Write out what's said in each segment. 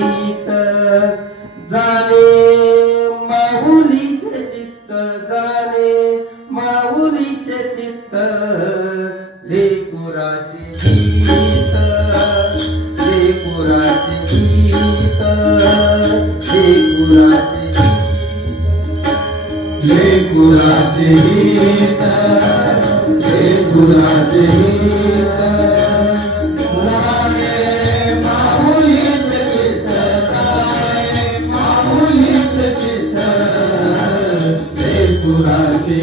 गीत. जाणे माहुलीचे चित्त जाणे माहुलीचे चित्त. लेकुराचे गीत लेकुराचे गीत लेकुराचे लेकुराचे गीत लेकुराचे गीत.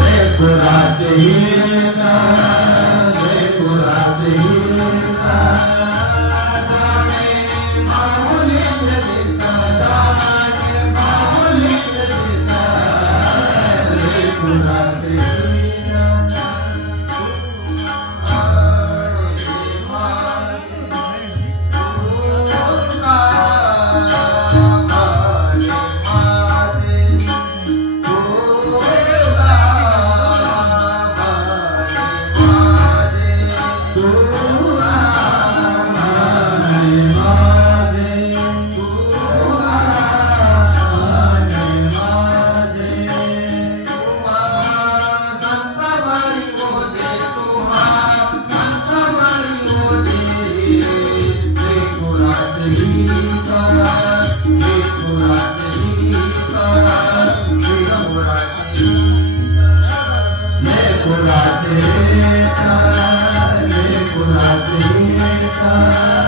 Jai Pura Jai Pura Jai Pura Música